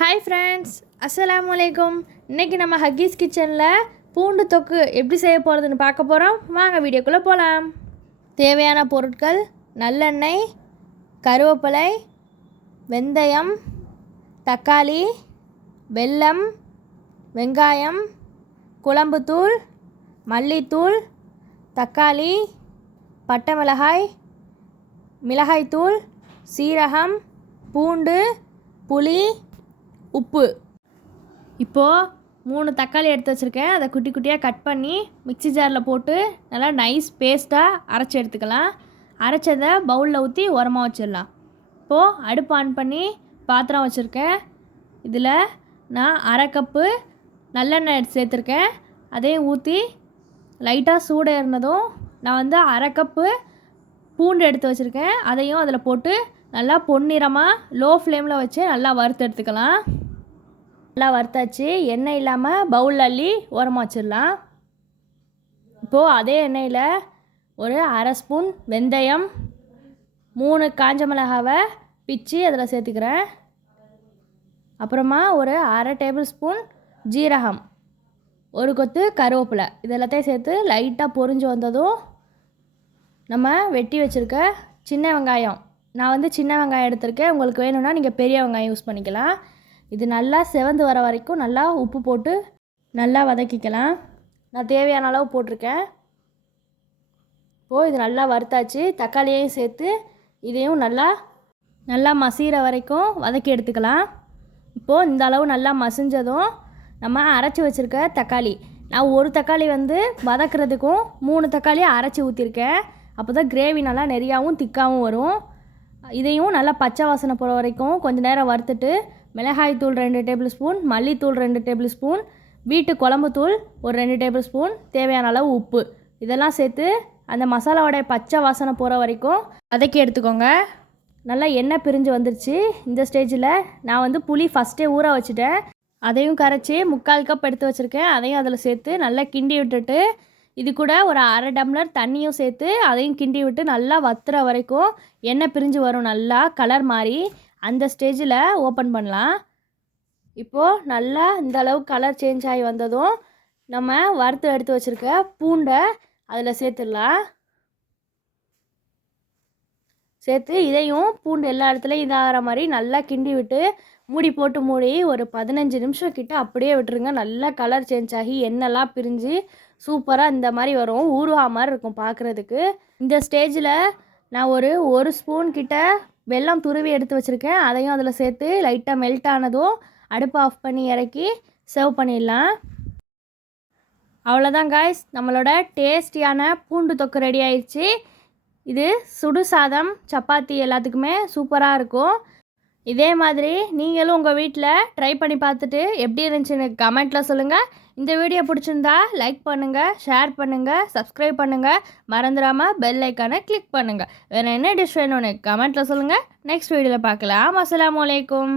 Hi friends, அஸ்ஸலாமு அலைக்கும். இன்றைக்கி நம்ம ஹக்கீஸ் கிச்சனில் பூண்டு தொக்கு எப்படி செய்ய போகிறதுன்னு பார்க்க போகிறோம். வாங்க வீடியோக்குள்ளே போகலாம். தேவையான பொருட்கள்: நல்லெண்ணெய், கருவேப்பிலை, வெந்தயம், தக்காளி, வெல்லம், வெங்காயம், குழம்புத்தூள், மல்லித்தூள், தக்காளி, பட்டை மிளகாய், மிளகாய்த்தூள், சீரகம், பூண்டு, புளி, உப்பு. இப்போது 3 தக்காளி எடுத்து வச்சுருக்கேன். அதை குட்டி குட்டியாக கட் பண்ணி மிக்ஸி ஜாரில் போட்டு நல்லா நைஸ் பேஸ்ட்டாக அரைச்சி எடுத்துக்கலாம். அரைச்சதை பவுலில் ஊற்றி உரமாக வச்சிடலாம். இப்போது அடுப்பு ஆன் பண்ணி பாத்திரம் வச்சுருக்கேன். இதில் நான் 1/2 கப்பு நல்லெண்ணெய் எடுத்து சேர்த்துருக்கேன். அதையும் ஊற்றி லைட்டாக சூடு ஏறினதும் நான் 1/2 கப்பு பூண்டு எடுத்து வச்சுருக்கேன். அதையும் அதில் போட்டு நல்லா பொன்னிறமாக லோ ஃப்ளேமில் வச்சு நல்லா வறுத்து எடுத்துக்கலாம். நல்லா வறுத்தாச்சு. எண்ணெய் இல்லாமல் பவுலில் அள்ளி உரமாக வச்சிடலாம். இப்போது அதே எண்ணெயில் ஒரு 1/2 ஸ்பூன் வெந்தயம், 3 காஞ்ச மிளகாவை பிச்சு அதில் சேர்த்துக்கிறேன். அப்புறமா ஒரு 1/2 டேபிள் ஸ்பூன் ஜீரகம், ஒரு கொத்து கருவேப்பிலை, இதெல்லாத்தையும் சேர்த்து லைட்டாக பொரிஞ்சு வந்ததும் நம்ம வெட்டி வச்சுருக்க சின்ன வெங்காயம், நான் சின்ன வெங்காயம் எடுத்திருக்கேன். உங்களுக்கு வேணும்னா நீங்கள் பெரிய வெங்காயம் யூஸ் பண்ணிக்கலாம். இது நல்லா செவந்து வர வரைக்கும் நல்லா உப்பு போட்டு நல்லா வதக்கிக்கலாம். நான் தேவையான அளவு போட்டிருக்கேன். இப்போது இது நல்லா வறுத்தாச்சு. தக்காளியையும் சேர்த்து இதையும் நல்லா மசிகிற வரைக்கும் வதக்கி எடுத்துக்கலாம். இப்போது இந்த அளவு நல்லா மசிஞ்சதும் நம்ம அரைச்சி வச்சுருக்க தக்காளி, நான் ஒரு தக்காளி வதக்கிறதுக்கும் 3 தக்காளி அரைச்சி ஊற்றிருக்கேன். அப்போ தான் கிரேவி நல்லா நிறையாவும் திக்காகவும் வரும். இதையும் நல்லா பச்சை வாசனை போகிற வரைக்கும் கொஞ்சம் நேரம் வறுத்துட்டு மிளகாய்த்தூள் 2 டேபிள் ஸ்பூன், மல்லித்தூள் 2 டேபிள் ஸ்பூன், வீட்டு குழம்புத்தூள் ஒரு 2 டேபிள் ஸ்பூன், தேவையான அளவு உப்பு, இதெல்லாம் சேர்த்து அந்த மசாலாவோடைய பச்சை வாசனை போகிற வரைக்கும் வதக்கி எடுத்துக்கோங்க. நல்லா எண்ணெய் பிரிஞ்சு வந்துருச்சு. இந்த ஸ்டேஜில் நான் புளி ஃபஸ்ட்டே ஊற வச்சுட்டேன். அதையும் கரைச்சி 3/4 கப் எடுத்து வச்சுருக்கேன். அதையும் அதில் சேர்த்து நல்லா கிண்டி விட்டுட்டு இது கூட ஒரு 1/2 டம்ளர் தண்ணியும் சேர்த்து அதையும் கிண்டி விட்டு நல்லா வத்துற வரைக்கும் எண்ணெய் பிரிஞ்சு வரும், நல்லா கலர் மாறி. அந்த ஸ்டேஜில் ஓப்பன் பண்ணலாம். இப்போது நல்லா இந்த அளவு கலர் சேஞ்ச் ஆகி வந்ததும் நம்ம வறுத்து எடுத்து வச்சுருக்க பூண்டை அதில் சேர்த்துடலாம். சேர்த்து இதையும் பூண்டு எல்லா இடத்துலையும் இதாகிற மாதிரி நல்லா கிண்டி விட்டு மூடி போட்டு மூடி ஒரு 15 நிமிஷம் கிட்ட அப்படியே விட்டுருங்க. நல்லா கலர் சேஞ்ச் ஆகி எண்ணெய்லாம் பிரிஞ்சு சூப்பராக இந்த மாதிரி வரும், ஊறுகா மாதிரி இருக்கும் பார்க்குறதுக்கு. இந்த ஸ்டேஜில் நான் ஒரு ஸ்பூன் கிட்ட வெல்லம் துருவி எடுத்து வச்சுருக்கேன். அதையும் அதில் சேர்த்து லைட்டாக மெல்ட் ஆனதும் அடுப்பை ஆஃப் பண்ணி இறக்கி சர்வ் பண்ணிடலாம். அவ்வளோதான் காய்ஸ், நம்மளோட டேஸ்டியான பூண்டு தொக்கு ரெடி ஆயிடுச்சு. இது சுடு சாதம், சப்பாத்தி எல்லாத்துக்குமே சூப்பராக இருக்கும். இதே மாதிரி நீங்களும் உங்கள் வீட்டில் ட்ரை பண்ணி பார்த்துட்டு எப்படி இருந்துச்சுன்னு கமெண்ட்டில் சொல்லுங்கள். இந்த வீடியோ பிடிச்சிருந்தா லைக் பண்ணுங்கள், ஷேர் பண்ணுங்கள், சப்ஸ்கிரைப் பண்ணுங்கள், மறந்துடாமல் பெல் ஐக்கானை கிளிக் பண்ணுங்கள். வேறு என்ன டிஷ் வேணும்னு கமெண்ட்டில் சொல்லுங்கள். நெக்ஸ்ட் வீடியோவில் பார்க்கலாம். அஸ்ஸலாமு அலைக்கும்.